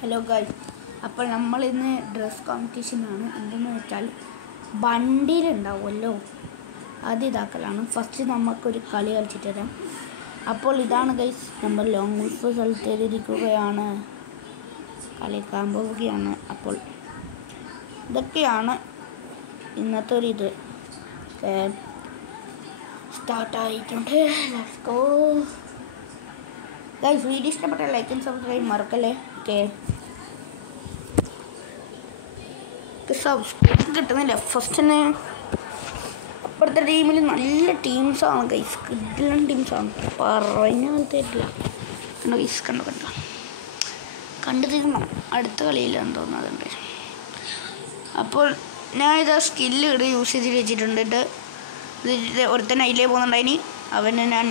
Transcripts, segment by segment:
Hello guys, അപ്പോൾ നമ്മളിന്ന് dress കോമ്പറ്റീഷനാണ്. എന്തെന്ന് വെച്ചാൽ വണ്ടിയിലുണ്ടാവുമല്ലോ, അത് ഇതാക്കലാണ്. ഫസ്റ്റ് നമുക്കൊരു കളി കളിച്ചിട്ട് തരാം. അപ്പോൾ ഇതാണ് ഗൈസ്, നമ്മൾ ലോങ് ഗോൾഫ് സ്ഥലത്തിരിക്കുകയാണ്, കളിക്കാൻ പോവുകയാണ്. അപ്പോൾ ഇതൊക്കെയാണ് ഇന്നത്തെ ഒരു ഇത്. സ്റ്റാർട്ടായിട്ടുണ്ട്. Let's go guys. വീഡിയോ ഇഷ്ടപ്പെട്ട ലൈക്ക് ആൻഡ് സബ്സ്ക്രൈബ് മറക്കല്ലേ. സബ്സ്ക്രൈബ് കിട്ടുന്നില്ല. ഫസ്റ്റിന് അപ്പുറത്തെ ടീമിൽ നല്ല ടീംസാണ് ഗൈസ്, കിഡിലൻ ടീംസാണ്, പറഞ്ഞാൽ തരില്ല. കണ്ടോ ഗൈസ്, കണ്ടു തീർന്നു. അടുത്ത കളിയിലാണെന്ന് തോന്നുന്നുണ്ട്. അപ്പോൾ ഞാൻ ഇത് സ്കില്ല് ഇവിടെ യൂസ് ചെയ്തിട്ട് വെച്ചിട്ടുണ്ട്. ഇത് ഒരുത്തൻ അതിലേ പോകുന്നുണ്ടായിനി, അവന് ഞാൻ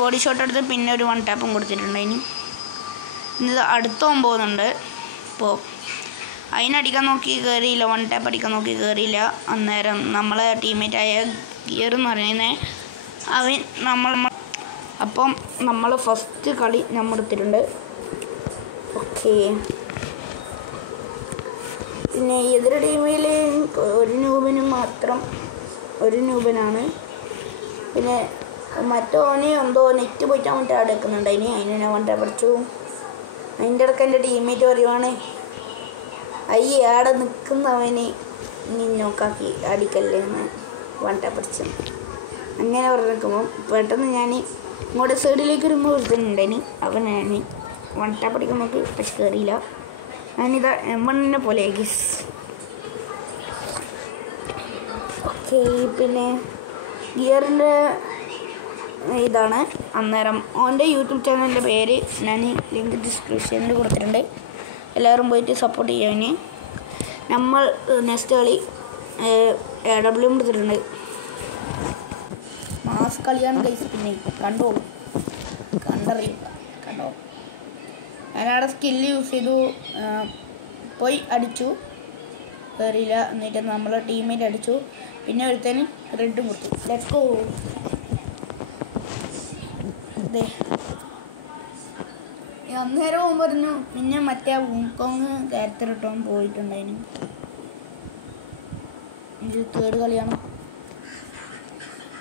ബോഡി ഷോട്ട് എടുത്ത് പിന്നെ ഒരു 1 ടാപ്പും കൊടുത്തിട്ടുണ്ടായിനി. ഇത് അടുത്തോൻ പോകുന്നുണ്ട്. അപ്പോൾ അതിനടിക്കാൻ നോക്കി കയറിയില്ല, 1 ടാപ്പ് അടിക്കാൻ നോക്കി കയറിയില്ല. അന്നേരം നമ്മളെ ടീംമേറ്റായ ഗിയർ എന്ന് പറയുന്നത് അപ്പം നമ്മൾ ഫസ്റ്റ് കളി നമ്മൾ എടുത്തിട്ടുണ്ട്. ഓക്കെ, പിന്നെ എതിർ ടീമിൽ ഒരു ന്യൂബനാണ്. പിന്നെ മറ്റോന് എന്തോ നെറ്റ് പോയിട്ട് മറ്റേ അവിടെ വെക്കുന്നുണ്ട്. അതിന് ഞാൻ 1 ടാപ്പ് അടിച്ചു. അതിൻ്റെ ഇടയ്ക്ക് എൻ്റെ ടീംമേറ്റ് പറയുവാണ്, അയ്യേ ആടെ നിൽക്കുന്നവന് നിന്നോക്കാക്കി അടിക്കല്ലേ എന്ന് 1 ടാപ്പ് അടിച്ചു. അങ്ങനെ പറഞ്ഞു നിൽക്കുമ്പോൾ പെട്ടെന്ന് ഞാൻ ഇങ്ങോട്ട് സൈഡിലേക്ക് വരുമ്പോൾ ഒരുത്തനുണ്ടായിന്, അവൻ ഞാൻ 1 ടാപ്പ് അടിക്കാൻ നോക്കി, പക്ഷെ കയറിയില്ല. ഞാനിതാ M1 പോലെ ഗിസ്. ഓക്കെ, പിന്നെ ഗിയറിൻ്റെ ഇതാണ്. അന്നേരം ഓൻ്റെ യൂട്യൂബ് ചാനലിൻ്റെ പേര് ഞാൻ ലിങ്ക് ഡിസ്ക്രിപ്ഷനിൽ കൊടുത്തിട്ടുണ്ട്. എല്ലാവരും പോയിട്ട് സപ്പോർട്ട് ചെയ്യാൻ. നമ്മൾ നെക്സ്റ്റ് കളി AW എടുത്തിട്ടുണ്ട്. മാസ് കളിയാണ് ഗൈസ്. പിന്നെ കണ്ടോ ഞാനവിടെ സ്കില്ല് യൂസ് ചെയ്തു, പോയി അടിച്ചു, കയറിയില്ല. എന്നിട്ട് നമ്മളെ ടീമേറ്റ് അടിച്ചു. പിന്നെ ഒരുത്തന് റെഡും കൊടുത്തു. Let's go. അന്നേരം ഓൻ പറഞ്ഞു പിന്നെ മറ്റേ ഹോങ്കോങ് ക്യാരക്ടർ ഇട്ടോൻ പോയിട്ടുണ്ടായിരുന്നു. ഇത് 3rd കളിയാണ്.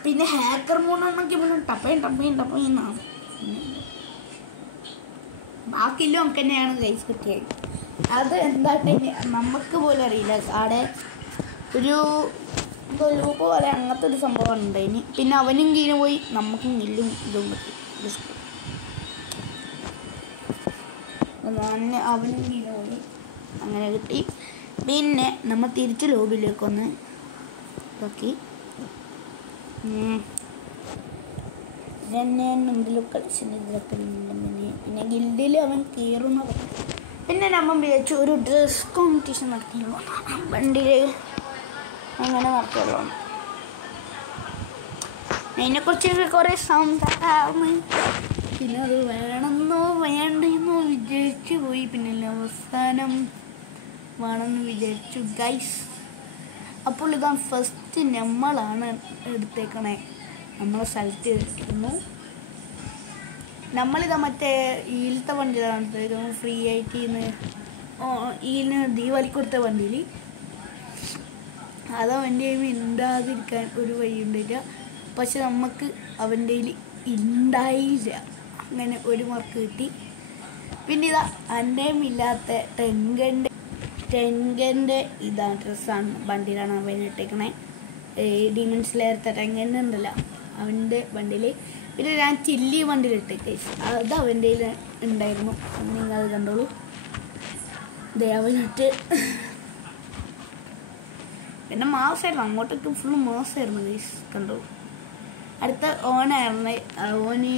പിന്നെ ഹാക്കർ മോഡാണെങ്കിൽ പിന്നെ ടപ്പയും ബാക്കിയില്ലോ നമുക്ക് തന്നെയാണ് ഗൈസ് കിട്ടിയത്. അത് എന്തായിട്ട് നമുക്ക് പോലും അറിയില്ല. അവിടെ ഒരു ലൂപ്പ് പോലെ അങ്ങനത്തെ ഒരു സംഭവമാണ് ഉണ്ടായിന്. പിന്നെ അവനും കീഴിൽ പോയി, നമുക്കും ഗില്ലും ഇതും കിട്ടി. അവനും കീഴിൽ പോയി, അങ്ങനെ കിട്ടി. പിന്നെ നമ്മൾ തിരിച്ച് ലോബിയിലേക്കൊന്ന് നോക്കി. എന്തെങ്കിലും കളിച്ചിട്ട് പിന്നെ ഗിൽഡിൽ അവൻ കയറുന്ന പറഞ്ഞു. പിന്നെ നമ്മൾ വിചാരിച്ചു ഒരു ഡ്രസ് കോമ്പറ്റീഷൻ നടത്തിയുള്ളൂ, വണ്ടിയിൽ അങ്ങനെ നടത്തിയുള്ളൂ. അതിനെക്കുറിച്ച് കുറേ സംസാരമാണ്. പിന്നെ അത് വേണമെന്നോ വേണ്ടെന്നോ വിചാരിച്ചു പോയി. പിന്നെ അവസാനം വേണമെന്ന് വിചാരിച്ചു ഗൈസ്. അപ്പോൾ ഇതാണ് ഫസ്റ്റ് നമ്മളാണ് എടുത്തേക്കണേ. നമ്മളെ സ്ഥലത്ത് എടുക്കുന്നു. നമ്മളിതാ മറ്റേ ഈലത്തെ വണ്ടിയിലാണ് എടുത്തേക്കുന്നത്. ഫ്രീ ആയിട്ട് ഈലിന് ദീപാവലി കൊടുത്ത വണ്ടിയിൽ. അത് അവൻ്റെ കയ്യിൽ ഉണ്ടാകാതിരിക്കാൻ ഒരു വഴി ഉണ്ടായില്ല. പക്ഷെ നമുക്ക് അവൻ്റെ കയ്യിൽ ഉണ്ടായില്ല. അങ്ങനെ ഒരു മാർക്ക് കിട്ടി. പിന്നെ ഇതാ അൻ്റെയും ഇല്ലാത്ത ടെങ്കൻ്റെ ഇതാ ഡ്രസ്സാണ്, വണ്ടിയിലാണ് അവൻ ഇട്ടേക്കണേ. ഡീമൺ സ്ലെയർത്തെ ടെങ്കൻ്റെ ഉണ്ടല്ലോ, അവൻ്റെ വണ്ടിയിൽ. പിന്നെ ഞാൻ ചില്ലി വണ്ടിയിൽ ഇട്ടേക്ക്, അത് അവൻ്റെ കയ്യിൽ ഉണ്ടായിരുന്നു. നിങ്ങളത് കണ്ടോളൂ. അവനിട്ട് പിന്നെ മാസമായിരുന്നു, അങ്ങോട്ടേക്ക് ഫുള്ള് മാസമായിരുന്നു ഗൈസ്. കണ്ടോളൂ. അടുത്ത ഓനായിരുന്നു. ഓന്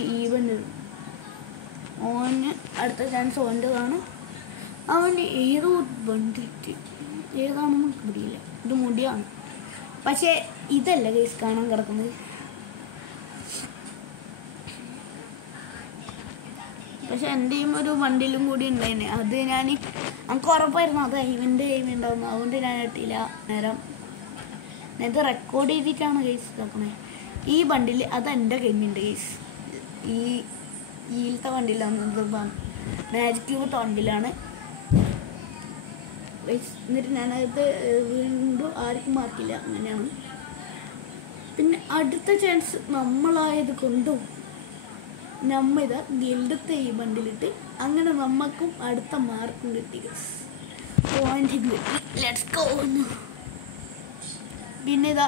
ഓന് അടുത്ത ചാൻസ് ഓൻ്റെതാണ്. അവൻ്റെ ഏതോ വണ്ടിട്ട് ഏതാണെന്ന് പിടിയില്ല. ഇത് മുടിയാണ്, പക്ഷേ ഇതല്ല ഗൈസ് കാണാൻ കിടക്കുന്നത്. പക്ഷെ എൻ്റെയും ഒരു വണ്ടിയിലും കൂടി ഉണ്ടായിന്. അത് എനിക്ക് ഉറപ്പായിരുന്നു അത് ഇവൻ്റെ ഗെയിം ഉണ്ടാവുന്നു. അതുകൊണ്ട് ഞാൻ ഇട്ടില്ല. നേരം ഇത് റെക്കോർഡ് ചെയ്തിട്ടാണ് ഗൈസ് ഇതാക്കണേ. ഈ വണ്ടിയിൽ അത് എൻ്റെ ഗെയിമുണ്ട് ഗൈസ്. ഈലത്തെ വണ്ടിയിലാണ്, മാജിക് ക്യൂബ് വണ്ടിയിലാണ്. എന്നിട്ട് ഞാനത് വീണ്ടും ആർക്കും മാർക്കില്ല. അങ്ങനെയാണ്. പിന്നെ അടുത്ത ചാൻസ് നമ്മളായത് കൊണ്ടും നമ്മ ഇതാ ഗിൽഡത്തെ ഈ ബണ്ടിലിട്ട് അങ്ങനെ നമുക്കും അടുത്ത മാർക്കും കിട്ടി. പോയിന്റ് കിട്ടി. Let's go. പിന്നെ ഇതാ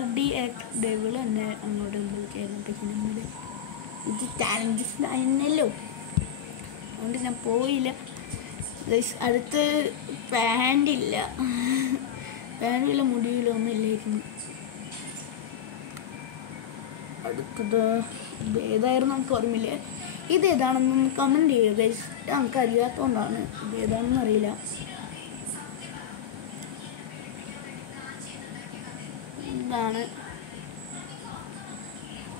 RD ഡെവിൾ എന്നെ അങ്ങോട്ട് വിളിക്കായിരുന്നു. പക്ഷെ ഇത് ചാലഞ്ചസ് ആയിരുന്നല്ലോ, അതുകൊണ്ട് ഞാൻ പോയില്ല. അടുത്ത് പാൻറ്റില്ല, മുടിയില്ല, ഒന്നുമില്ലായിരുന്നു. അടുത്തത് ഏതായിരുന്നു നമുക്ക് ഓർമ്മയില്ല. ഇതേതാണെന്ന് കമൻറ്റ് ചെയ്യുക. നമുക്ക് അറിയാത്തതുകൊണ്ടാണ്. ഇതേതാണെന്ന് അറിയില്ല. ഇതാണ്.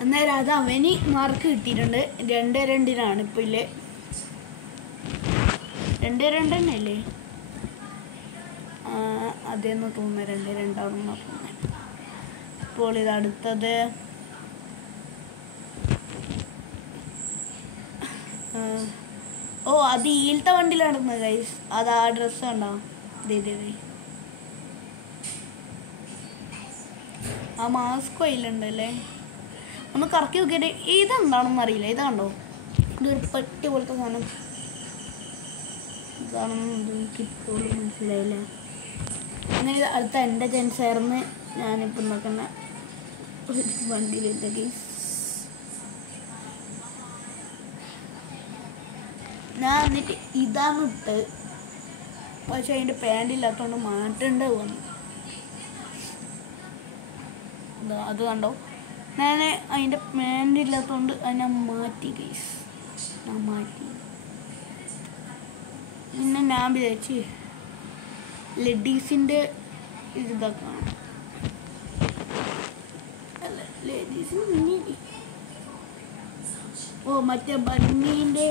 അന്നേരം അത് അവന് മാർക്ക് കിട്ടിയിട്ടുണ്ട്. 2-2 ഇപ്പോൾ ഇല്ലേ. 2-2 തന്നെയല്ലേ? അതേന്ന് തോന്നുന്നത് 2-2 തോന്നുന്നത്. ഇപ്പോൾ ഇത് അടുത്തത് അത് ഈലത്തെ വണ്ടിയിൽ നടന്നത് ഗൈസ്. അത് ആ ഡ്രസ്സ് കണ്ടോ? ആ മാസ്ക് അതിലുണ്ടല്ലേ. ഒന്ന് കറക്കി നോക്കിയിട്ട് ഇതെന്താണെന്ന് അറിയില്ല. ഇത് കണ്ടോ? ഇതൊരു പെട്ടി പോലത്തെ സാധനം. ഇതാണെന്ന് എനിക്കിപ്പോഴും മനസ്സിലായില്ല. അങ്ങനെ അടുത്ത എൻ്റെ ചാൻസായിരുന്നു. ഞാനിപ്പോൾ നോക്കുന്ന ഒരു വണ്ടിയിലില്ല ഗൈസ്. ഞാൻ എന്നിട്ട് ഇതാണ് ഇട്ട്, പക്ഷെ അതിൻ്റെ പാൻറ് ഇല്ലാത്തതുകൊണ്ട് മാറ്റേണ്ട വന്നു. അത് കണ്ടോ? ഞാൻ അതിൻ്റെ പാൻറ് ഇല്ലാത്തതുകൊണ്ട് അതിനെ മാറ്റി ഗൈസ്. ഞാൻ മാറ്റി. പിന്നെ ഞാൻ വിചാരിച്ച് ലേഡീസിൻ്റെ ഇതാക്കണം. അല്ല, ലേഡീസിന് മറ്റേ ബണ്ണീൻ്റെ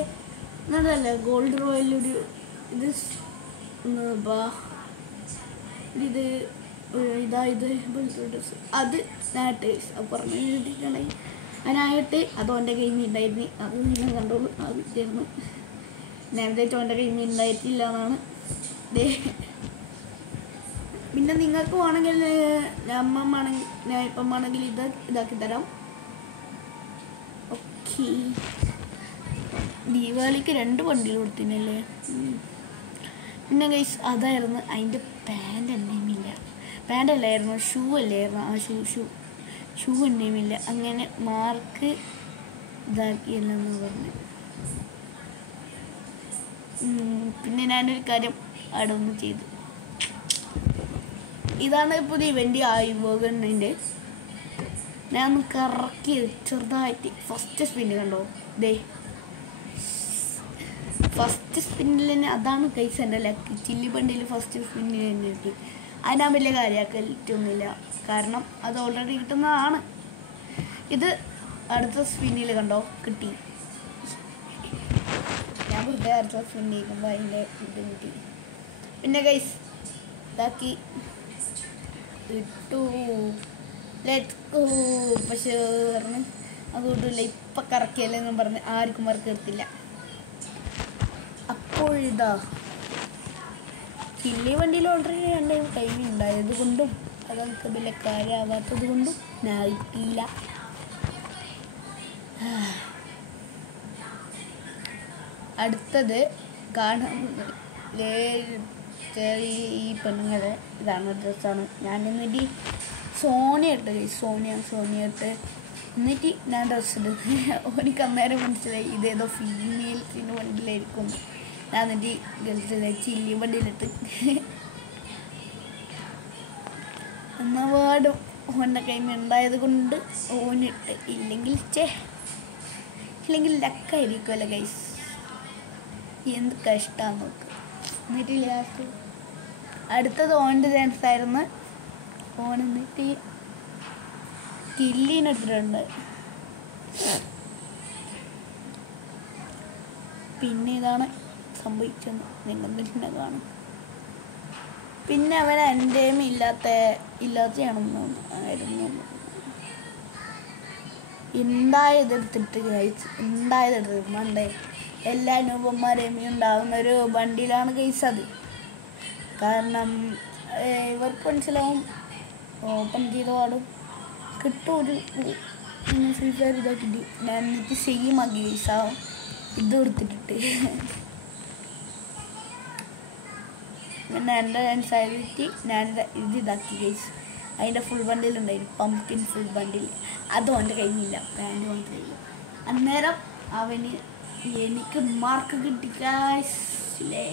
എന്നതല്ല, ഗോൾഡ് റോയലൊരു ഇത് ഡ്രസ്സ് അത് ഞാനിട്ട് പറഞ്ഞിട്ടുണ്ടെങ്കിൽ അതിനായിട്ട് അത് ഓൻ്റെ കയ്യിൽ നിന്ന് ഉണ്ടായിരുന്നു. അത് നിങ്ങൾ കണ്ടോളൂ. അത് വിറ്റായിരുന്നു. ഞാൻ വിചാരിച്ചു ഓൻ്റെ കയ്യിൽ നിന്ന് ഉണ്ടായിട്ടില്ല എന്നാണ്. പിന്നെ നിങ്ങൾക്ക് വേണമെങ്കിൽ ഞാൻ ഇപ്പം വേണമെങ്കിൽ ഇതാക്കി തരാം. ഓക്കെ. ദീപാവലിക്ക് 2 വണ്ടിയിൽ കൊടുത്തിനല്ലേ. പിന്നെ ഗൈസ് അതായിരുന്നു. അതിൻ്റെ പാൻറ് എന്നെയുമില്ല. പാൻറ് അല്ലായിരുന്നു, ഷൂ അല്ലായിരുന്നു. ആ ഷൂ എന്നെയുമില്ല. അങ്ങനെ മാർക്ക് ഇതാക്കിയല്ലെന്ന് പറഞ്ഞു. പിന്നെ ഞാനൊരു കാര്യം അവിടെ ഒന്ന് ചെയ്തു. ഇതാണ് പുതിയ ഇവൻ്റ് ആയി പോകുന്നതിൻ്റെ. ഞാൻ ഒന്ന് കറക്കി ചെറുതായിട്ട് ഫസ്റ്റ് സ്പിന്ന് കണ്ടോ? ഫസ്റ്റ് സ്പിന്നിൽ തന്നെ അതാണ് കൈസ് എൻ്റെ ലക്ക്. ചില്ലി ബണ്ടിൽ ഫസ്റ്റ് സ്പിന്നിൽ തന്നെ കിട്ടി. അതിനാ വലിയ കാര്യമാക്കിയിട്ടൊന്നുമില്ല, കാരണം അത് ഓൾറെഡി കിട്ടുന്നതാണ്. ഇത് അടുത്ത സ്പിന്നിൽ കണ്ടോ കിട്ടി. ഞാൻ വെറുതെ അടുത്ത സ്പിൻ ചെയ്യുമ്പോൾ അതിൻ്റെ ഇത് കിട്ടി. പിന്നെ കൈസ് ഇതാക്കി ഇട്ടു. Let's go. പക്ഷേ പറഞ്ഞ് അതുകൊണ്ടില്ല, ഇപ്പം കറക്കിയല്ലെന്നും പറഞ്ഞ് ആർക്കും മാർക്ക് എടുത്തില്ല. അപ്പോഴിതാ ചില്ലി വണ്ടിയിൽ ഓൾറെഡി 2 ടൈം ഉണ്ടായത് കൊണ്ടും അതൊക്കെ വലിയ കാര്യമാവാത്തത് കൊണ്ടും ഞാൻ കിട്ടിയില്ല. അടുത്തത് കാണാൻ ഈ പെണ്ണുങ്ങളെ ഇതാണ് ഡ്രസ്സാണ്. ഞാൻ എന്നിട്ട് സോണിയ ഇട്ട് എന്നിട്ട് ഞാൻ ഡ്രസ്സ് ഇട്ട് എനിക്ക് അന്നേരം മനസ്സിലായി ഇതേതോ ഫീമെയിൽസിൻ്റെ വണ്ടിയിലായിരിക്കും. ഞാൻ എന്നിട്ട് ഗൾസിലെ ചില്ലി വണ്ടിയിലിട്ട് എന്നാൽ പാടും ഓൻ്റെ കൈമ ഉണ്ടായത് കൊണ്ട് ഓനിട്ട്. ഇല്ലെങ്കിൽ ലക്കായിരിക്കുമല്ലോ ഗൈസ്. എന്ത് കഷ്ടമാണെന്ന് നോക്ക്. എന്നിട്ട് ലാസ്റ്റ് അടുത്തത് ഓൻ്റെ ചാൻസ് ആയിരുന്നു. ഓൻ എന്നിട്ട് കില്ലിനിട്ടിട്ടുണ്ട്. പിന്നെ ഇതാണ് സംഭവിച്ചെന്ന് നിങ്ങൾ പിന്നെ കാണും. പിന്നെ അവൻ എൻ്റെയും ഇല്ലാത്തയാണെന്ന് ആയിരുന്നു. ഉണ്ടായതെടുത്തിട്ട് കഴിച്ച് ഉണ്ടായതെടുത്ത് എല്ലാ നൂപന്മാരെയും ഉണ്ടാകുന്ന ഒരു വണ്ടിയിലാണ് കഴിച്ചത്. കാരണം ഇവർക്ക് മനസ്സിലാവും ഓപ്പൺ ചെയ്ത പാടും കിട്ടും ഒരു ഫ്രീ ഫയർ ഇതാക്കിയിട്ട് ഞാൻ എന്നിട്ട് സെയിം ആക്കി ഗൈസ് ഇത് കൊടുത്തിട്ടിട്ട് പിന്നെ എൻ്റെ ഡാൻസായിട്ട് ഞാൻ ഇത് ഇതാക്കി ഗൈസ് അതിൻ്റെ ഫുൾ ബണ്ടിലുണ്ടായിരുന്നു പംകിൻ ഫുൾ ബണ്ടിൽ അതും അവൻ്റെ കയ്യിലില്ല പാൻറ് മാത്രമേ അന്നേരം അവന് എനിക്ക് മാർക്ക് കിട്ടി ഗൈസിലേ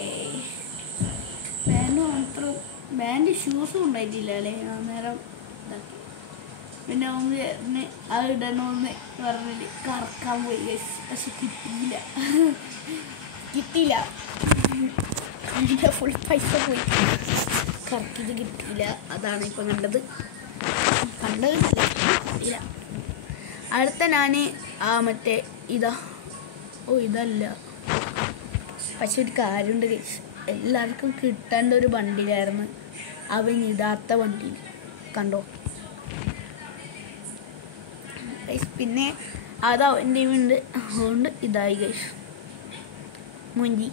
പാൻറ് മാത്രം പാൻറ് ഷൂസും ഉണ്ടായിട്ടില്ല അല്ലേ അന്നേരം ഇതാക്കി പിന്നെ ഒന്ന് അത് ഇടണമെന്ന് പറഞ്ഞിട്ട് കറക്കാൻ പോയി ഗൈസ് പക്ഷെ കിട്ടിയില്ല എൻ്റെ ഫുൾ പൈസ പോയി കറക്കിയത് കിട്ടിയില്ല അതാണ് ഇപ്പം കിട്ടിയില്ല അടുത്ത ഞാൻ മറ്റേ ഇതല്ല പക്ഷെ ഒരു കാര്യമുണ്ട് ഗൈസ് എല്ലാവർക്കും കിട്ടേണ്ട ഒരു വണ്ടിയിലായിരുന്നു അവൻ ഇടാത്ത വണ്ടിയിൽ കണ്ടോ ഗൈസ് പിന്നെ അത് അവൻ്റെ ഉണ്ട് അതുകൊണ്ട് ഇതായി ഗൈസ് മുഞ്ചി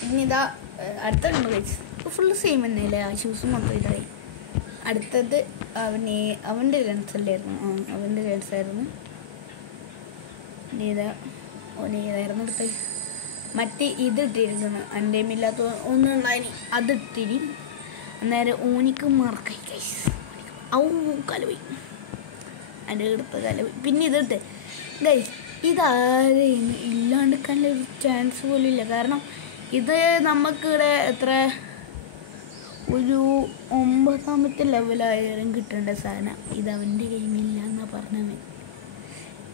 പിന്നെ ഇതാ അടുത്തുണ്ട് ഗൈസ് ഫുള്ള് സെയിം തന്നെയല്ലേ ആ ഷൂസ് മൊത്തം ഇതായി അടുത്തത് അവൻ്റെ ലെൻസല്ലായിരുന്നു അവൻ്റെ ലെൻസായിരുന്നു ഏതായിരുന്നു അടുത്ത് മറ്റേ ഇത് ഇട്ടിരിക്കുന്നു എൻ്റെ ഇല്ലാത്ത ഒന്നുണ്ടായി അത് ഇട്ടിരി അന്നേരം ഓനിക്ക് മാർക്കായി ഗൈസ് കലവി എൻ്റെ എടുത്ത കലവി പിന്നെ ഇതിട്ട് ഗൈസ് ഇതാരെയും ഇല്ലാണ്ടിരിക്കാനുള്ള ഒരു ചാൻസ് പോലും ഇല്ല കാരണം ഇത് നമുക്കിവിടെ എത്ര ഒരു 9ാമത്തെ ലെവലായാലും കിട്ടേണ്ട സാധനം ഇത് അവൻ്റെ കയ്യിലില്ല എന്നാണ് പറഞ്ഞത്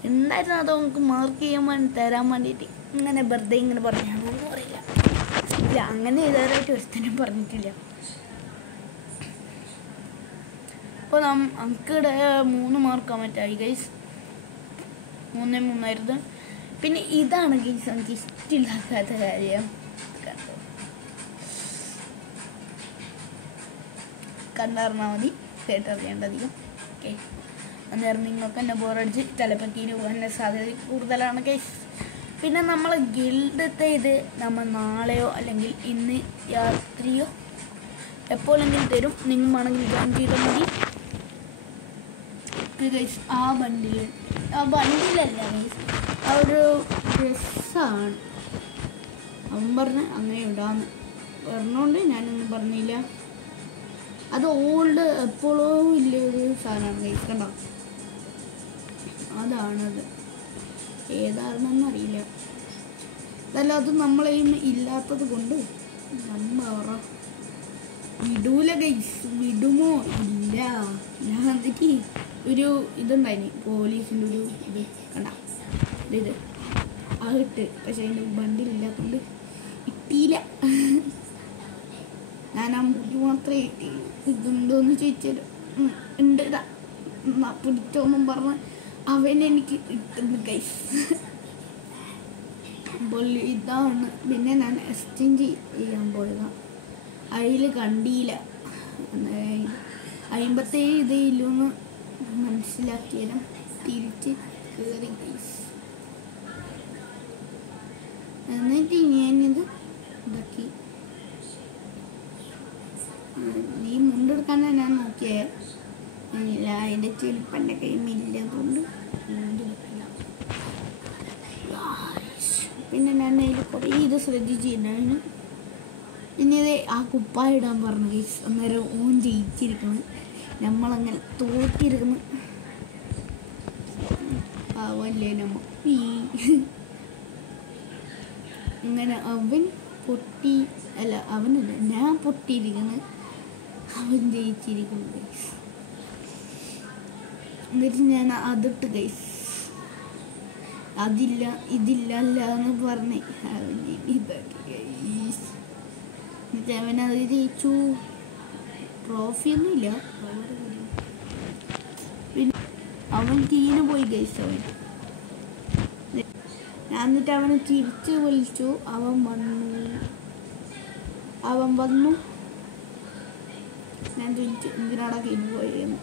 എന്തായിരുന്നു അത് നമുക്ക് മാർക്ക് ചെയ്യാൻ തരാൻ വേണ്ടിയിട്ട് ഇങ്ങനെ വെറുതെ ഇങ്ങനെ പറഞ്ഞൊന്നും അറിയില്ല ഇല്ല അങ്ങനെ ഇതായിട്ട് ഒരുത്തനും പറഞ്ഞിട്ടില്ല അപ്പോൾ നമുക്കിവിടെ 3 മാർക്കാൻ പറ്റായി ഗൈസ് 3 പിന്നെ ഇതാണ് ഗൈസ് എനിക്ക് ഇഷ്ടമില്ലാത്ത കാര്യം കണ്ടറിഞ്ഞാൽ മതി കേട്ടറിയേണ്ടധികം ഓക്കെ അന്നേരം നിങ്ങൾക്ക് എന്നെ ബോറടിച്ച് തലപ്പറ്റീന് പോകാനുള്ള സാധ്യത കൂടുതലാണ് ഗൈസ് പിന്നെ നമ്മൾ ഗിൽഡത്തെ ഇത് നമ്മൾ നാളെയോ അല്ലെങ്കിൽ ഇന്ന് രാത്രിയോ എപ്പോഴെങ്കിലും തരും നിങ്ങൾ വേണമെങ്കിൽ ജോയിൻ ചെയ്താൽ മതി ഗൈസ് ആ വണ്ടിയിലല്ല ഗൈസ് ആ ഒരു ഡ്രസ്സാണ് അവൻ പറഞ്ഞ് അങ്ങനെ ഇടാന്ന് പറഞ്ഞുകൊണ്ട് ഞാനൊന്നും പറഞ്ഞില്ല അത് ഓൾഡ് എപ്പോഴോ ഇല്ല ഒരു സാധനമാണ് ഗൈസ് കണ്ടോ അതാണത് ഏതാണെന്നൊന്നും അറിയില്ല അതല്ല അത് നമ്മളെ ഇല്ലാത്തത് കൊണ്ട് വിടൂല ഗൈസ് വിടുമോ ഇല്ല ഞാൻ എന്നിട്ട് ഒരു ഇതുണ്ടായിന് പോലീസിൻ്റെ ഒരു ഇത് കണ്ട ഇത് അതിട്ട് പക്ഷെ അതിൻ്റെ ബണ്ടിലില്ലാത്തതുകൊണ്ട് കിട്ടിയില്ല ഞാൻ ആ മുടി മാത്രമേ ഇതുണ്ടോയെന്ന് ചോദിച്ചാലും ഉണ്ട് ഇതാ പിടിച്ചോന്നും പറഞ്ഞ് അവനെനിക്ക് കിട്ടുന്നു ഗൈസ് അപ്പോൾ ഇതാണ് പിന്നെ ഞാൻ എക്സ്ചേഞ്ച് ചെയ്യാൻ പോയതാണ് അതിൽ കണ്ടില്ല 57 ഇതിലൊന്ന് മനസ്സിലാക്കിയാലും തിരിച്ച് കയറി ഗൈസ് എന്നിട്ട് ഞാനിത് ഇതാക്കി ഈ മുണ്ടെടുക്കാനാണ് ഞാൻ നോക്കിയത് ഇല്ല അതിൻ്റെ ചെരുപ്പൻ്റെ കൈമില്ലതുകൊണ്ട് പിന്നെ ഞാൻ അതിൽ കുറേ ഇത് ശ്രദ്ധിച്ചിട്ടുണ്ടായിരുന്നു പിന്നെ ഇത് ആ കുപ്പായ ഇടാൻ പറഞ്ഞു ഗൈസ് അന്നേരം ഓൻ ജയിച്ചിരിക്കുന്നു നമ്മളങ്ങനെ തോറ്റിരിക്കുന്നു ആവല്ലേ നമ്മ ഇങ്ങനെ അവൻ പൊട്ടി അല്ല അവനല്ല ഞാൻ പൊട്ടിയിരിക്കുന്നു അവൻ ജയിച്ചിരിക്കുന്നു ഗൈസ് എന്നിട്ട് ഞാൻ അതിട്ട് ഗൈസ് അതില്ല ഇതില്ല അല്ല എന്ന് പറഞ്ഞ് അവൻ ഇതാക്കി ഗൈസ് എന്നിട്ട് അവനത് ജയിച്ചു ട്രോഫിയൊന്നും ഇല്ല പിന്നെ അവൻ തീരെ പോയി ഗൈസ് ഞാൻ എന്നിട്ട് അവനെ തിരിച്ച് വിളിച്ചു അവൻ വന്നു ഞാൻ ചോദിച്ചു എന്തിനാടാ കഴിഞ്ഞു പോയെന്ന്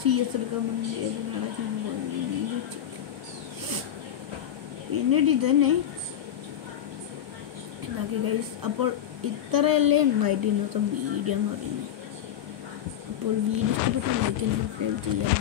CS എടുക്കാൻ വേണ്ടി എന്തിനാടാ കഴിഞ്ഞു പോയെന്ന് ചോദിച്ചു പിന്നീട് ഇതന്നെ ഇതാക്കി ഗൈസ്. അപ്പോൾ ഇത്രയല്ലേ ഉണ്ടായിട്ട് ഇന്നത്തെ വീഡിയോ എന്ന് പറയുന്നത്. അപ്പോൾ വീഡിയോ ഇഷ്ടപ്പെട്ട ലൈക്ക് ആൻഡ് സബ്സ്ക്രൈബ് ചെയ്യാൻ